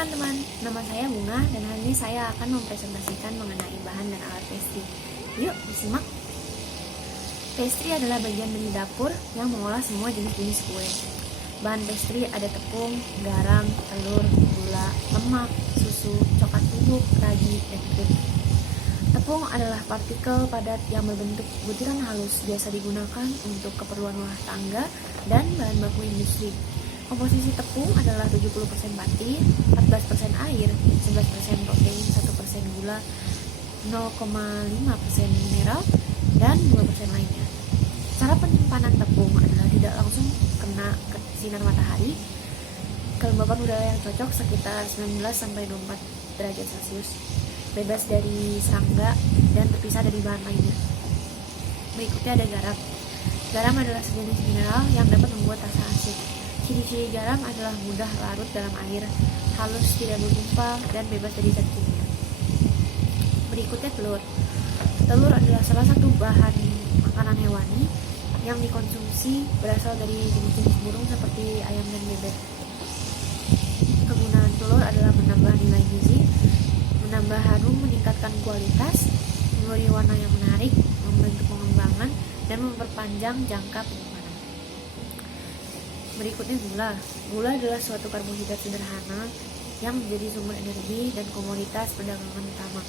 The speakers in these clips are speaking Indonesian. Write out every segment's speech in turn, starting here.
teman-teman, nama saya Bunga dan hari ini saya akan mempresentasikan mengenai bahan dan alat pastry. Yuk disimak. Pastry adalah bagian dari dapur yang mengolah semua jenis-jenis kue. Bahan pastry ada tepung, garam, telur, gula, lemak, susu, coklat bubuk, ragi, dan krim. Tepung adalah partikel padat yang berbentuk butiran halus, biasa digunakan untuk keperluan rumah tangga dan bahan baku industri. Komposisi tepung adalah 70% pati, 14% air, 11% protein, 1% gula, 0,5% mineral, dan 2% lainnya. Cara penyimpanan tepung adalah tidak langsung kena sinar matahari. Kelembapan udara yang cocok sekitar 19-24 derajat Celcius. Bebas dari serangga dan terpisah dari bahan lainnya. Berikutnya ada garam. Garam adalah sejenis mineral yang dapat membuat rasa asin. Ciri-ciri garam adalah mudah larut dalam air, halus, tidak bergumpal, dan bebas dari zat kimia. Berikutnya telur. Telur adalah salah satu bahan makanan hewani yang dikonsumsi berasal dari jenis-jenis burung seperti ayam dan bebek. Kegunaan telur adalah menambah nilai gizi, menambah harum, meningkatkan kualitas, memberi warna yang menarik, membantu pengembangan, dan memperpanjang jangka penyimpanan. Berikutnya gula. Gula adalah suatu karbohidrat sederhana yang menjadi sumber energi dan komoditas perdagangan utama.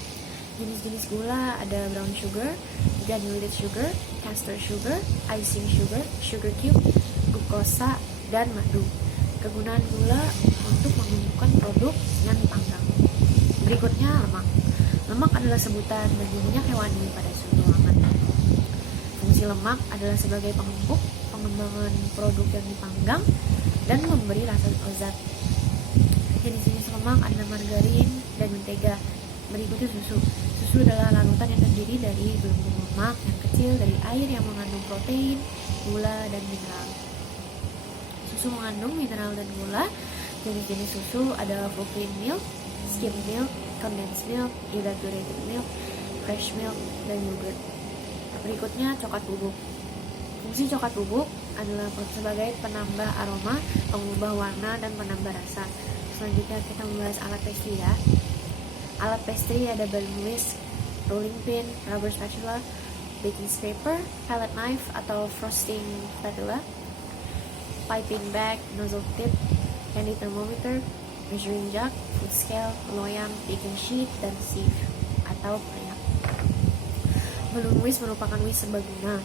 Jenis-jenis gula ada brown sugar, granulated sugar, caster sugar, icing sugar, sugar cube, glukosa, dan madu. Kegunaan gula untuk membentukkan produk yang dipanggang. Berikutnya lemak. Lemak adalah sebutan bagi minyak hewani pada suhu ruangan. Fungsi lemak adalah sebagai pengempuk, pengembangan produk yang dipanggang, dan memberi rasa lezat. Jenis-jenis lemak ada margarin dan mentega. Berikutnya susu. Susu adalah larutan yang terdiri dari belenggu lemak yang kecil dari air yang mengandung protein, gula, dan mineral. Susu mengandung mineral dan gula. Jenis-jenis susu ada full cream milk, skim milk, condensed milk, evaporated milk, fresh milk, dan yogurt. Berikutnya coklat bubuk. Fungsi coklat bubuk adalah sebagai penambah aroma, pengubah warna, dan penambah rasa. Selanjutnya kita membahas alat pastry ya. Alat pastry ada balloon whisk, rolling pin, rubber spatula, baking scraper, palette knife atau frosting spatula, piping bag, nozzle tip, candy thermometer, measuring jug, food scale, loyang, baking sheet, dan sieve atau periak. Balloon whisk merupakan whisk serbaguna.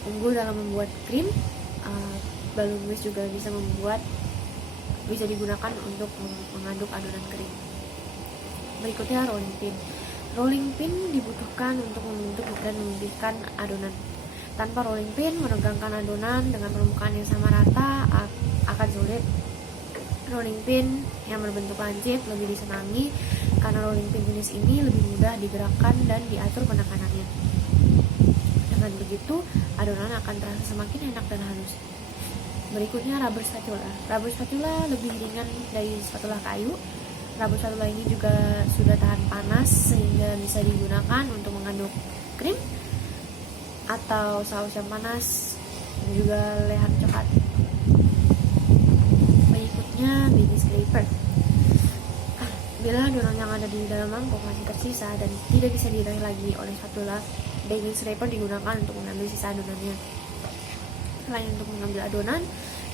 Unggul dalam membuat krim. Balloon whisk juga bisa digunakan untuk mengaduk adonan kering. Berikutnya rolling pin. Rolling pin dibutuhkan untuk membentuk dan memipihkan adonan. Tanpa rolling pin, menegangkan adonan dengan permukaan yang sama rata akan sulit. Rolling pin yang berbentuk lancip lebih disenangi karena rolling pin jenis ini lebih mudah digerakkan dan diatur penekanannya. Dengan begitu, adonan akan terasa semakin enak dan halus. Berikutnya rubber spatula. Rubber spatula lebih ringan dari spatula kayu. Rubber spatula ini juga sudah tahan panas sehingga bisa digunakan untuk mengaduk krim atau saus yang panas dan juga leher coklat. Berikutnya baking scraper. Bila adonan yang ada di dalam mangkok masih tersisa dan tidak bisa diraih lagi oleh spatula, baking scraper digunakan untuk mengambil sisa adonannya. Selain untuk mengambil adonan,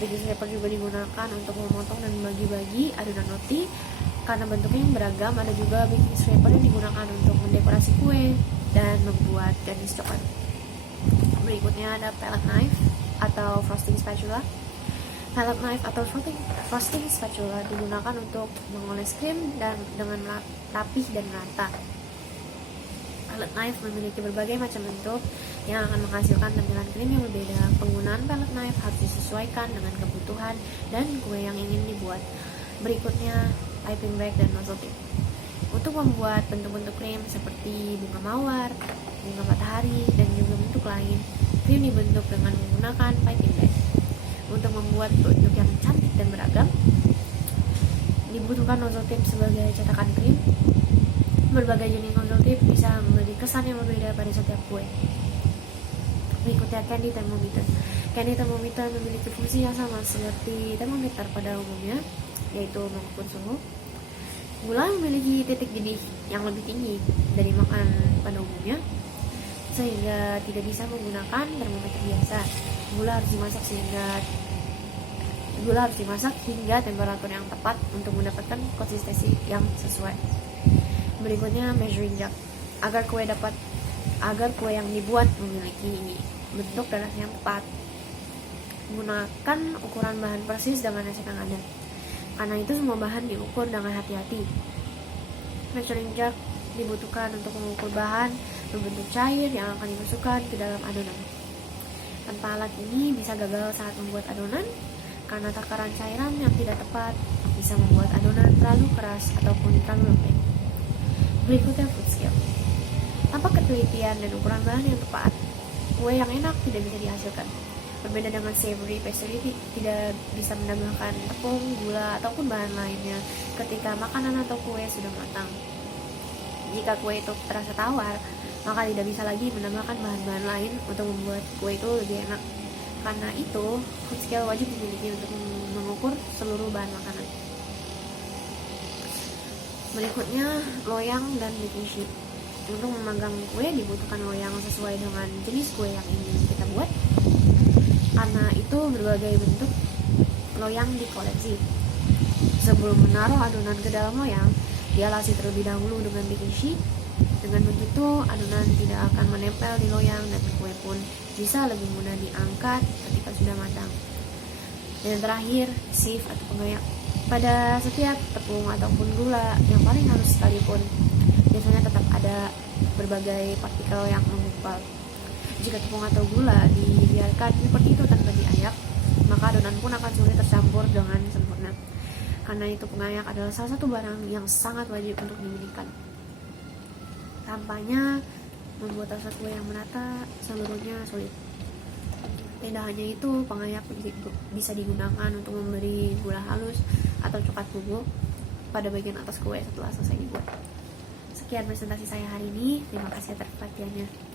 baking scraper juga digunakan untuk memotong dan membagi-bagi adonan roti. Karena bentuknya yang beragam, ada juga baking scraper yang digunakan untuk mendekorasi kue dan membuat garnish coklat. Berikutnya ada palette knife atau frosting spatula. Palette knife atau frosting spatula digunakan untuk mengoles krim dan dengan rapih dan rata. Palette knife memiliki berbagai macam bentuk yang akan menghasilkan tampilan krim yang berbeda. Penggunaan palette knife harus disesuaikan dengan kebutuhan dan kue yang ingin dibuat. Berikutnya piping bag dan nozzle tip. Untuk membuat bentuk-bentuk krim seperti bunga mawar, bunga matahari, dan juga bentuk lain, krim dibentuk dengan menggunakan piping bag. Untuk membuat bentuk yang cantik dan beragam, dibutuhkan nozzle tip sebagai cetakan krim. Berbagai jenis nozzle tip bisa memberi kesan yang berbeda pada setiap kue. Berikutnya candy thermometer. Candy thermometer memiliki fungsi yang sama seperti termometer pada umumnya, yaitu mengukur suhu. Gula memiliki titik jenih yang lebih tinggi dari makanan pada umumnya, sehingga tidak bisa menggunakan termometer biasa. Gula harus dimasak hingga temperatur yang tepat untuk mendapatkan konsistensi yang sesuai. Berikutnya measuring jug. Agar kue yang dibuat memiliki bentuk dan rasa yang tepat, gunakan ukuran bahan persis dengan yang sedang ada. Karena itu semua bahan diukur dengan hati-hati. Measuring jug dibutuhkan untuk mengukur bahan berbentuk cair yang akan dimasukkan ke dalam adonan. Tanpa alat ini bisa gagal saat membuat adonan, karena takaran cairan yang tidak tepat bisa membuat adonan terlalu keras ataupun terlalu lembek. Berikutnya food skill. Tanpa ketelitian dan ukuran bahan yang tepat, kue yang enak tidak bisa dihasilkan. Berbeda dengan savory pastry, tidak bisa menambahkan tepung, gula, ataupun bahan lainnya ketika makanan atau kue sudah matang. Jika kue itu terasa tawar, maka tidak bisa lagi menambahkan bahan-bahan lain untuk membuat kue itu lebih enak. Karena itu, food scale wajib dimiliki untuk mengukur seluruh bahan makanan. Berikutnya, loyang dan baking sheet. Untuk memanggang kue dibutuhkan loyang sesuai dengan jenis kue yang ingin kita buat. Karena itu berbagai bentuk loyang dikoleksi. Sebelum menaruh adonan ke dalam loyang, dialasi terlebih dahulu dengan baking sheet. Dengan begitu, adonan tidak akan menempel di loyang dan kue pun bisa lebih mudah diangkat ketika sudah matang. Dan terakhir, sieve atau pengayak. Pada setiap tepung ataupun gula yang paling halus sekalipun, biasanya tetap ada berbagai partikel yang menggumpal. Jika tepung atau gula dibiarkan seperti itu tanpa diayak, maka adonan pun akan sulit tercampur dengan sempurna. Karena itu pengayak adalah salah satu barang yang sangat wajib untuk dimiliki. Tampaknya membuat rasa kue yang merata seluruhnya sulit. Tidak hanya itu, pengayak bisa digunakan untuk memberi gula halus atau coklat bubuk pada bagian atas kue setelah selesai dibuat. Sekian presentasi saya hari ini. Terima kasih atas perhatiannya.